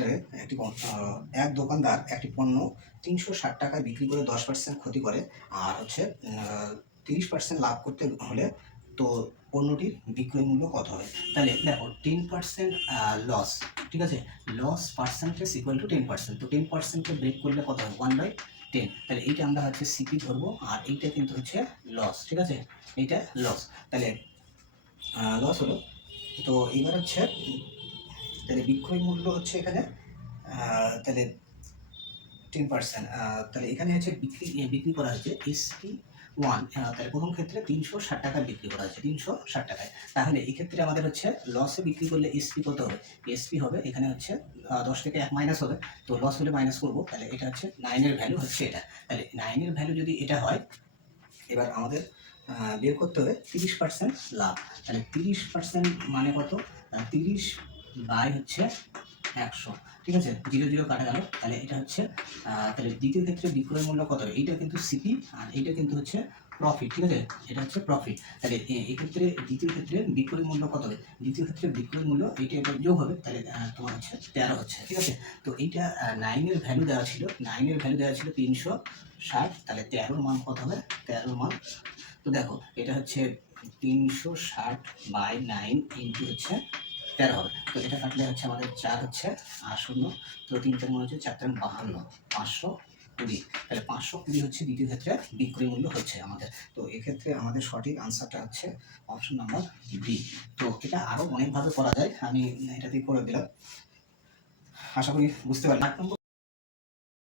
ক্ষেত্রে এক দোকানদার একটি পণ্য ৩৬০ টাকায় বিক্রি করে 10% ক্ষতি করে, আর হচ্ছে 30% লাভ করতে হলে তো পণ্যটির বিক্রয় মূল্য কত হবে? তাহলে দেখো 10% লস, ঠিক আছে, লস পার্সেন্টেজ ইকুয়াল টু 10%, তো 10%কে ব্রেক করলে কত হবে? 1/10। তাহলে এইটা আমরা হচ্ছে সিপি ধরবো, আর এইটা কিন্তু হচ্ছে লস, ঠিক আছে, এইটা লস। তাহলে লস হলো, তো এবার হচ্ছে তাহলে বিক্রয় মূল্য হচ্ছে এখানে তাহলে 10%, তাহলে এখানে হচ্ছে বিক্রি করা হয়েছে SP1, তাহলে প্রথম ক্ষেত্রে 360 টাকায় বিক্রি করা হয়েছে, 360 টাকায়। তাহলে এই ক্ষেত্রে আমাদের হচ্ছে লসে বিক্রি করলে এসপি কত হবে? এসপি হবে এখানে হচ্ছে 10 থেকে 1 মাইনাস হবে, তো লস হলে মাইনাস করবো, তাহলে এটা হচ্ছে 9 এর ভ্যালু হচ্ছে এটা। তাহলে 9 এর ভ্যালু যদি এটা হয়, এবার আমাদের বের করতে হবে 30% লাভ। তাহলে 30% মানে কত? 30 বাই হচ্ছে 100, ঠিক আছে, 0 0 কাটা গেল। তাহলে এটা হচ্ছে তাহলে দ্বিতীয় ক্ষেত্রে বিক্রয় মূল্য কত হবে? এইটা কিন্তু সিপি, আর এইটা কিন্তু হচ্ছে প্রফিট, ঠিক আছে, এটা হচ্ছে প্রফিট। তাহলে এক্ষেত্রে দ্বিতীয় ক্ষেত্রে বিক্রয় মূল্য কত হবে? দ্বিতীয় ক্ষেত্রে বিক্রয় মূল্য এইটা এটা যোগ হবে, তাহলে তোমার হচ্ছে 13 হচ্ছে, ঠিক আছে। তো এইটা 9 এর ভ্যালু দেওয়া ছিল, 9 এর ভ্যালু দেওয়া ছিল 360, তাহলে 13 মান কত হবে? 13 মান, তো দেখো এটা হচ্ছে 360 বাই 9 ইন্টু হচ্ছে 13 হবে, তো এটা কাটলে হচ্ছে আমাদের 4 হচ্ছে আর 0, তো 3 4 মনে হচ্ছে 4 3 52, 520। তাহলে 520 হচ্ছে দ্বিতীয় ক্ষেত্রে বিক্রয় মূল্য হচ্ছে আমাদের। তো এক্ষেত্রে আমাদের সঠিক আনসারটা হচ্ছে অপশন নাম্বার বি। তো এটা আরও অনেকভাবে করা যায়, আমি এটা দিয়ে করে দিলাম, আশা করি বুঝতে পারলাম। 8 নম্বর